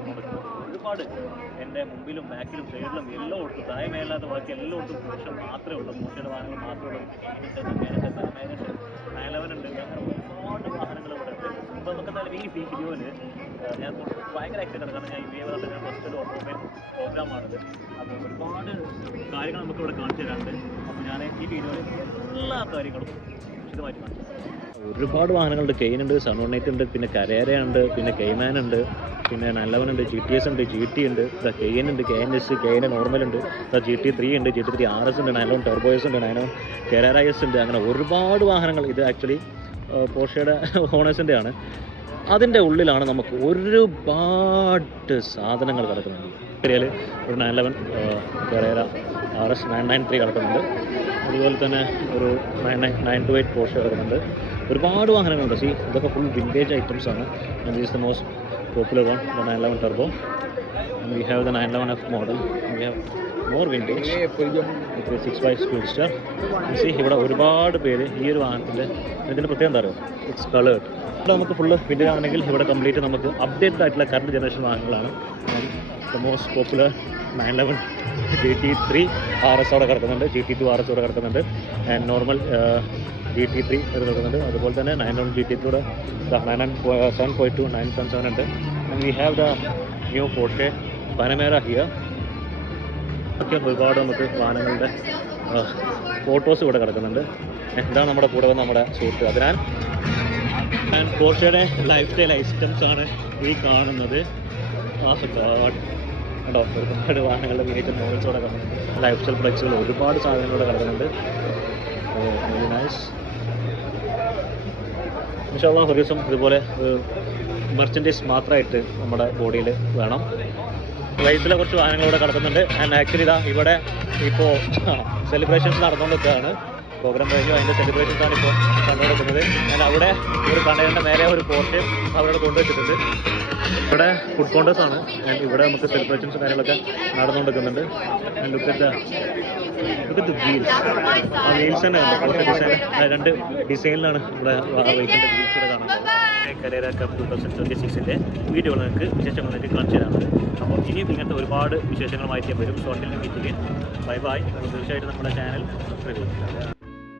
നടന്നുകൊടുക്കുന്നത്. ഒരുപാട് എൻ്റെ മുമ്പിലും ബാക്കിലും സൈഡിലും എല്ലായിടത്തും തായമേലാത്ത ബാക്കി എല്ലായിടത്തും പോർഷൻ മാത്രമേ ഉള്ളൂ, പോർഷയുടെ വാഹനങ്ങൾ മാത്രമേ ഉള്ളൂ. മേനുണ്ട്, 911 ഉണ്ട്, അങ്ങനെ ഒരുപാട് വാഹനങ്ങൾ ഇവിടെ ഉണ്ട്. അപ്പോൾ നമുക്ക് എന്തായാലും ഈ വീഡിയോയിൽ ഞാൻ ഭയങ്കര എക്സൈറ്റഡ്, കാരണം ഞാൻ ഇതേ പോലെ തന്നെ ഫസ്റ്റ് ഒരു ഓട്ടോമൊബൈൽ പ്രോഗ്രാമാണിത്. അപ്പോൾ ഒരുപാട് കാര്യങ്ങൾ നമുക്ക് ഇവിടെ കാണിച്ചു തരാറുണ്ട്. അപ്പോൾ ഞാൻ ഈ വീഡിയോയിൽ എല്ലാ കാര്യങ്ങളും വിശദമായിട്ട് കാണിച്ചു തരാം. ഒരുപാട് വാഹനങ്ങളുണ്ട്. കെയിൻ ഉണ്ട്, സൺ18 ഉണ്ട്, പിന്നെ കരേര ഉണ്ട്, പിന്നെ കെയ്മാൻ ഉണ്ട്, പിന്നെ 911 ഉണ്ട്, GTS ഉണ്ട്, GT ഉണ്ട്, കെയ്ൻ ഉണ്ട്, KNS, KN നോർമൽ ഉണ്ട്, GT3 ഉണ്ട്, GT3 RS ഉണ്ട്, 911 ടർബോസ് ഉണ്ട്, 911 കെരാര S ഉണ്ട്. അങ്ങനെ ഒരുപാട് വാഹനങ്ങൾ. ഇത് ആക്ച്വലി പോർഷയുടെ ഓണേഴ്സിൻ്റെ ആണ്. അതിൻ്റെ ഉള്ളിലാണ് നമുക്ക് ഒരുപാട് സാധനങ്ങൾ കിടക്കുന്നുണ്ട്. ഏരിയയിൽ ഒരു 911 കെരാര RS 993 കിടക്കുന്നുണ്ട്. അതുപോലെ തന്നെ ഒരു 928 പോർഷ കിടക്കുന്നുണ്ട്. ഒരുപാട് വാഹനങ്ങളുണ്ട്. ഇതൊക്കെ ഫുൾ വിൻറ്റേജ് ഐറ്റംസ് ആണ്. And this is the most popular one, the 911 turbo. And we have the 911F model. We have more vintage 365 speedster. ഇവിടെ ഒരുപാട് പേര് ഈ ഒരു വാഹനത്തിൻ്റെ ഇതിൻ്റെ പ്രത്യേകം എന്താ പറയുക, ഇറ്റ്സ് കളേർഡ്. ഇവിടെ നമുക്ക് ഫുള്ള് വിൻറ്റേജ് ആണെങ്കിൽ ഇവിടെ കംപ്ലീറ്റ് നമുക്ക് അപ്ഡേറ്റഡ് ആയിട്ടുള്ള കറണ്ട് ജനറേഷൻ വാഹനങ്ങളാണ്. The most popular 911 GT3 RS അവിടെ കിടക്കുന്നുണ്ട്, GT2 RS അവിടെ കിടക്കുന്നുണ്ട്, ആൻഡ് നോർമൽ GT3 കിടക്കുന്നുണ്ട്. അതുപോലെ തന്നെ 911 GT3 7.2 977 ഉണ്ട്. And we have the new Porsche Panamera here. ഒക്കെ ഒരുപാട് നമുക്ക് വാഹനങ്ങളുടെ ഫോട്ടോസ് ഇവിടെ കിടക്കുന്നുണ്ട്. ഇതാണ് നമ്മുടെ കൂടെ വന്ന നമ്മുടെ സുഹൃത്ത് അതിനാൽ. ആൻഡ് പോർഷയുടെ ലൈഫ് സ്റ്റൈൽ ഐറ്റംസ് ആണ് ഈ കാണുന്നത്. കേട്ടോ, ഒരുപാട് വാഹനങ്ങളുടെ മികച്ച മോഡൽസ് ഇവിടെ കിടക്കുന്നുണ്ട്. ലൈഫ് സ്റ്റൈൽ പ്രൊഡക്ട്സുകൾ ഒരുപാട് സാധനങ്ങൾ കിടക്കുന്നുണ്ട്. Very nice. ഇൻഷാ അല്ലാഹ് ഒരു ദിവസം ഇതുപോലെ മെർച്ചൻഡൈസ് മാത്രമായിട്ട് നമ്മുടെ ബോഡിയിൽ വേണം. റൈസിലെ കുറച്ച് വാഹനങ്ങൾ ഇവിടെ കിടക്കുന്നുണ്ട്. ആൻഡ് ആക്ച്വലി ഇവിടെ ഇപ്പോൾ സെലിബ്രേഷൻസ് നടന്നുകൊണ്ടിരിക്കുകയാണ്. പ്രോഗ്രാം കഴിഞ്ഞു അതിൻ്റെ സെലിബ്രേഷൻസാണ് ഇപ്പോൾ കണ്ടുകൊടുക്കുന്നത്. ഞാൻ അവിടെ ഒരു കണ്ടതിൻ്റെ മേലെ ഒരു പോർട്ട് അവിടെ കൊണ്ടുവച്ചിട്ടുണ്ട്. ഇവിടെ ഫുഡ് കോണ്ടേഴ്സാണ്. ആൻഡ് ഇവിടെ നമുക്ക് സെലിബ്രേഷൻസ് കാര്യങ്ങളൊക്കെ നടന്നുകൊണ്ടിരിക്കുന്നുണ്ട്. And look at the wheels. ആ വീൽസ് തന്നെ കുറച്ച് ഡിസൈൻ, രണ്ട് ഡിസൈനിലാണ് ഇവിടെ വെഹിക്കിളിൻ്റെ വീൽസ് ഇവിടെ കാണുന്നത്. കരേര കപ്പ് 2026 വീഡിയോകൾ നിങ്ങൾക്ക് വിശേഷങ്ങൾ നിങ്ങൾക്ക് കാണിച്ചു തരാറുണ്ട്. അപ്പോൾ ഇനിയും ഇങ്ങനത്തെ ഒരുപാട് വിശേഷങ്ങളുമായിട്ട് വരും. So until meeting bye bye. തീർച്ചയായിട്ടും നമ്മുടെ ചാനൽ സബ്സ്ക്രൈബ് ചെയ്യുക.